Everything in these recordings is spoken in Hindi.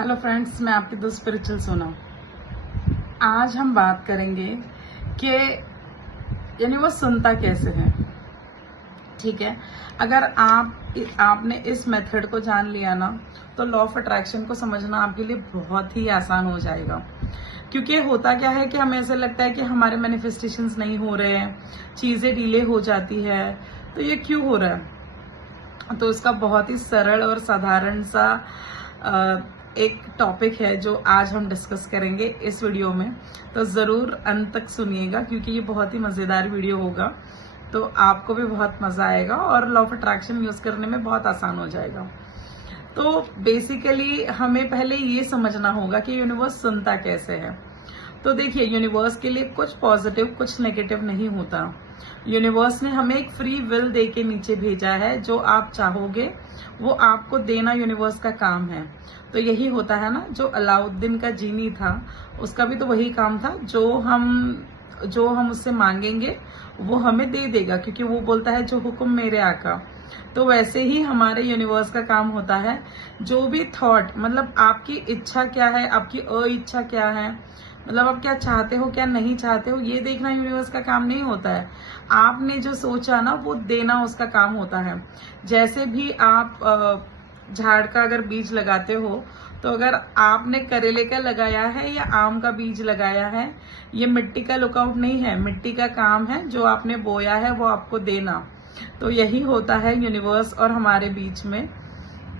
हेलो फ्रेंड्स, मैं आपकी दोस्त स्पिरिचुअल सोनम। आज हम बात करेंगे कि यूनिवर्स सुनता कैसे है। ठीक है, अगर आपने इस मेथड को जान लिया ना, तो लॉ ऑफ अट्रैक्शन को समझना आपके लिए बहुत ही आसान हो जाएगा। क्योंकि होता क्या है कि हमें ऐसा लगता है कि हमारे मैनिफेस्टेशंस नहीं हो रहे हैं, चीजें डिले हो जाती है। तो ये क्यों हो रहा है? तो इसका बहुत ही सरल और साधारण सा एक टॉपिक है जो आज हम डिस्कस करेंगे इस वीडियो में। तो जरूर अंत तक सुनिएगा, क्योंकि ये बहुत ही मजेदार वीडियो होगा। तो आपको भी बहुत मजा आएगा और लॉ ऑफ अट्रैक्शन यूज करने में बहुत आसान हो जाएगा। तो बेसिकली हमें पहले ये समझना होगा कि यूनिवर्स सुनता कैसे है। तो देखिए, यूनिवर्स के लिए कुछ पॉजिटिव कुछ नेगेटिव नहीं होता। यूनिवर्स ने हमें एक फ्री विल दे के नीचे भेजा है। जो आप चाहोगे वो आपको देना यूनिवर्स का काम है। तो यही होता है ना, जो अलाउद्दीन का जीनी था उसका भी तो वही काम था। जो हम उससे मांगेंगे वो हमें दे देगा, क्योंकि वो बोलता है जो हुक्म मेरे आका। तो वैसे ही हमारे यूनिवर्स का काम होता है। जो भी थॉट, मतलब आपकी इच्छा क्या है, आपकी अइच्छा क्या है, मतलब आप क्या चाहते हो क्या नहीं चाहते हो, ये देखना यूनिवर्स का काम नहीं होता है। आपने जो सोचा ना वो देना उसका काम होता है। जैसे भी आप झाड़ का अगर बीज लगाते हो, तो अगर आपने करेले का लगाया है या आम का बीज लगाया है, ये मिट्टी का लुकआउट नहीं है। मिट्टी का काम है जो आपने बोया है वो आपको देना। तो यही होता है यूनिवर्स और हमारे बीच में।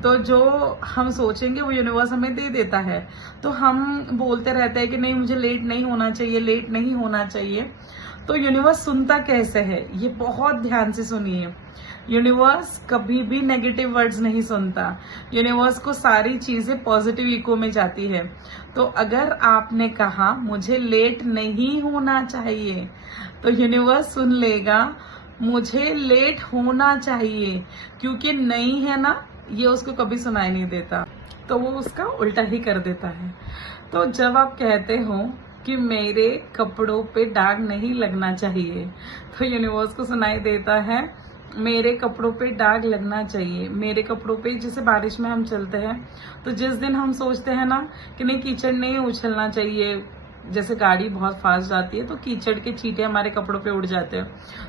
तो जो हम सोचेंगे वो यूनिवर्स हमें दे देता है। तो हम बोलते रहते हैं कि नहीं, मुझे लेट नहीं होना चाहिए, लेट नहीं होना चाहिए। तो यूनिवर्स सुनता कैसे है, ये बहुत ध्यान से सुनिए। यूनिवर्स कभी भी नेगेटिव वर्ड्स नहीं सुनता। यूनिवर्स को सारी चीजें पॉजिटिव इको में जाती है। तो अगर आपने कहा मुझे लेट नहीं होना चाहिए, तो यूनिवर्स सुन लेगा मुझे लेट होना चाहिए, क्योंकि नहीं है ना, ये उसको कभी सुनाई नहीं देता। तो वो उसका उल्टा ही कर देता है। तो जब आप कहते हो कि मेरे कपड़ों पे दाग नहीं लगना चाहिए, तो यूनिवर्स को सुनाई देता है मेरे कपड़ों पे दाग लगना चाहिए। मेरे कपड़ों पे, जैसे बारिश में हम चलते हैं, तो जिस दिन हम सोचते हैं ना कि नहीं कीचड़ नहीं उछलना चाहिए, जैसे गाड़ी बहुत फास्ट जाती है तो कीचड़ के छींटे हमारे कपड़ों पे उड़ जाते हैं,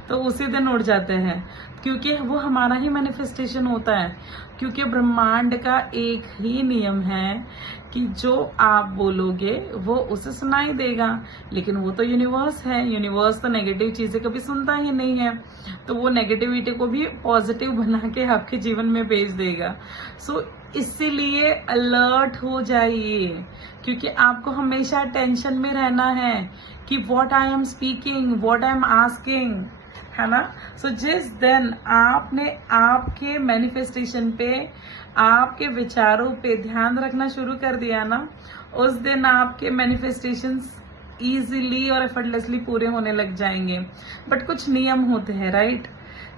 तो उसी दिन उड़ जाते हैं, क्योंकि वो हमारा ही मैनिफेस्टेशन होता है। क्योंकि ब्रह्मांड का एक ही नियम है कि जो आप बोलोगे वो उसे सुनाई देगा। लेकिन वो तो यूनिवर्स है, यूनिवर्स तो नेगेटिव चीजें कभी सुनता ही नहीं है। तो वो नेगेटिविटी को भी पॉजिटिव बना के आपके जीवन में भेज देगा। सो इसीलिए अलर्ट हो जाइए, क्योंकि आपको हमेशा टेंशन में रहना है कि what I am speaking, what I am asking, है ना। सो जिस दिन आपने आपके मैनिफेस्टेशन पे, आपके विचारों पे ध्यान रखना शुरू कर दिया ना, उस दिन आपके मैनिफेस्टेशंस इजीली और एफर्टलेसली पूरे होने लग जाएंगे। बट कुछ नियम होते हैं, राइट।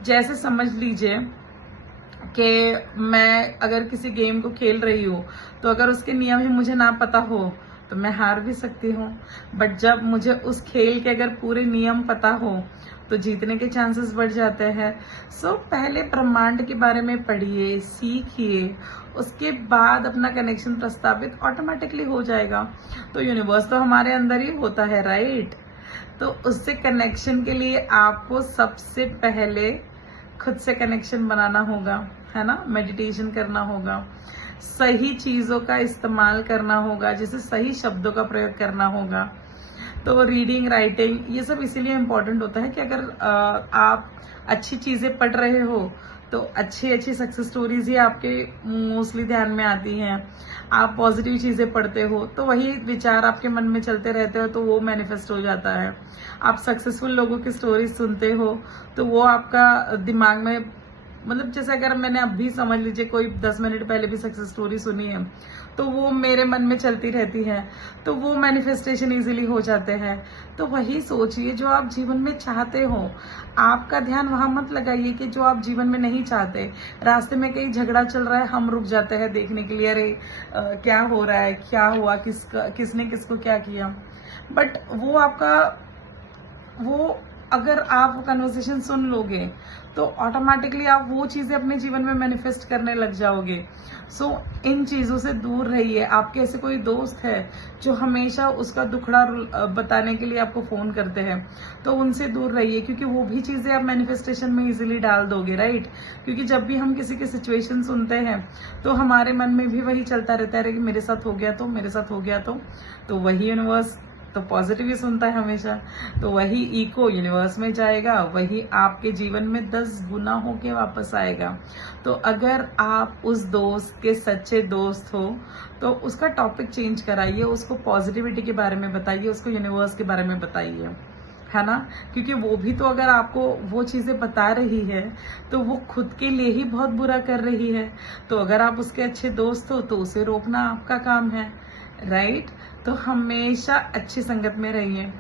जैसे समझ लीजिए कि मैं अगर किसी गेम को खेल रही हूँ, तो अगर उसके नियम ही मुझे ना पता हो तो मैं हार भी सकती हूँ। बट जब मुझे उस खेल के अगर पूरे नियम पता हो तो जीतने के चांसेस बढ़ जाते हैं। सो पहले ब्रह्मांड के बारे में पढ़िए, सीखिए, उसके बाद अपना कनेक्शन प्रस्तावित ऑटोमेटिकली हो जाएगा। तो यूनिवर्स तो हमारे अंदर ही होता है, राइट। तो उससे कनेक्शन के लिए आपको सबसे पहले खुद से कनेक्शन बनाना होगा, है ना। मेडिटेशन करना होगा, सही चीजों का इस्तेमाल करना होगा, जैसे सही शब्दों का प्रयोग करना होगा। तो रीडिंग, राइटिंग, ये सब इसीलिए इम्पोर्टेंट होता है कि अगर आप अच्छी चीजें पढ़ रहे हो तो अच्छी अच्छी सक्सेस स्टोरीज ही आपके मोस्टली ध्यान में आती हैं। आप पॉजिटिव चीजें पढ़ते हो तो वही विचार आपके मन में चलते रहते हो, तो वो मैनिफेस्ट हो जाता है। आप सक्सेसफुल लोगों की स्टोरीज सुनते हो तो वो आपका दिमाग में, मतलब जैसे अगर मैंने अभी समझ लीजिए कोई 10 मिनट पहले भी सक्सेस स्टोरी सुनी है, तो वो मेरे मन में चलती रहती है, तो वो मैनिफेस्टेशन इजीली हो जाते हैं। तो वही सोचिए जो आप जीवन में चाहते हो। आपका ध्यान वहां मत लगाइए कि जो आप जीवन में नहीं चाहते। रास्ते में कहीं झगड़ा चल रहा है, हम रुक जाते हैं देखने के लिए, अरे क्या हो रहा है, क्या हुआ, किसने किसको क्या किया। बट वो अगर आप वो कन्वर्सेशन सुन लोगे तो ऑटोमेटिकली आप वो चीजें अपने जीवन में मैनिफेस्ट करने लग जाओगे। सो इन चीजों से दूर रहिए। आपके ऐसे कोई दोस्त है जो हमेशा उसका दुखड़ा बताने के लिए आपको फोन करते हैं, तो उनसे दूर रहिए, क्योंकि वो भी चीजें आप मैनिफेस्टेशन में इजीली डाल दोगे, राइट। क्योंकि जब भी हम किसी की सिचुएशन सुनते हैं तो हमारे मन में भी वही चलता रहता है कि मेरे साथ हो गया तो, मेरे साथ हो गया तो वही यूनिवर्स तो पॉजिटिव ही सुनता है हमेशा, तो वही इको यूनिवर्स में जाएगा, वही आपके जीवन में 10 गुना होके वापस आएगा। तो अगर आप उस दोस्त के सच्चे दोस्त हो तो उसका टॉपिक चेंज कराइए, उसको पॉजिटिविटी के बारे में बताइए, उसको यूनिवर्स के बारे में बताइए, है ना। क्योंकि वो भी तो अगर आपको वो चीजें बता रही है तो वो खुद के लिए ही बहुत बुरा कर रही है। तो अगर आप उसके अच्छे दोस्त हो तो उसे रोकना आपका काम है, राइट। तो हमेशा अच्छी संगत में रहिए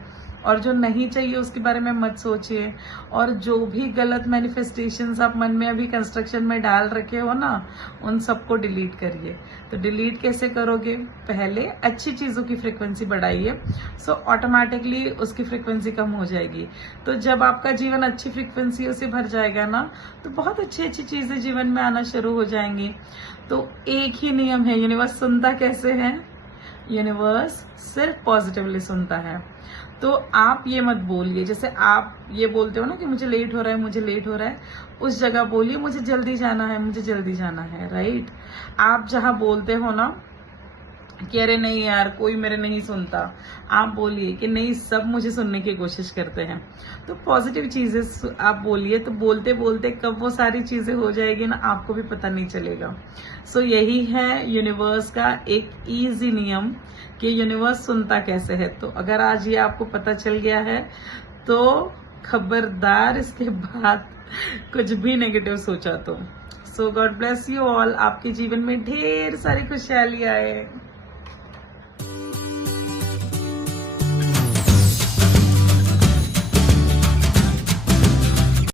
और जो नहीं चाहिए उसके बारे में मत सोचिए। और जो भी गलत मैनिफेस्टेशंस आप मन में अभी कंस्ट्रक्शन में डाल रखे हो ना, उन सबको डिलीट करिए। तो डिलीट कैसे करोगे? पहले अच्छी चीजों की फ्रीक्वेंसी बढ़ाइए, सो ऑटोमेटिकली उसकी फ्रीक्वेंसी कम हो जाएगी। तो जब आपका जीवन अच्छी फ्रीक्वेंसियों से भर जाएगा ना, तो बहुत अच्छी अच्छी चीजें जीवन में आना शुरू हो जाएंगी। तो एक ही नियम है, यूनिवर्स सुनता कैसे है? यूनिवर्स सिर्फ पॉजिटिवली सुनता है। तो आप ये मत बोलिए, जैसे आप ये बोलते हो ना कि मुझे लेट हो रहा है, मुझे लेट हो रहा है, उस जगह बोलिए मुझे जल्दी जाना है, मुझे जल्दी जाना है, राइट। आप जहां बोलते हो ना कि अरे नहीं यार कोई मेरे नहीं सुनता, आप बोलिए कि नहीं सब मुझे सुनने की कोशिश करते हैं। तो पॉजिटिव चीजें आप बोलिए, तो बोलते बोलते कब वो सारी चीजें हो जाएगी ना, आपको भी पता नहीं चलेगा। सो यही है यूनिवर्स का एक इजी नियम कि यूनिवर्स सुनता कैसे है। तो अगर आज ये आपको पता चल गया है तो खबरदार इसके बाद कुछ भी नेगेटिव सोचा तो। सो गॉड ब्लेस यू ऑल, आपके जीवन में ढेर सारी खुशहाली आए।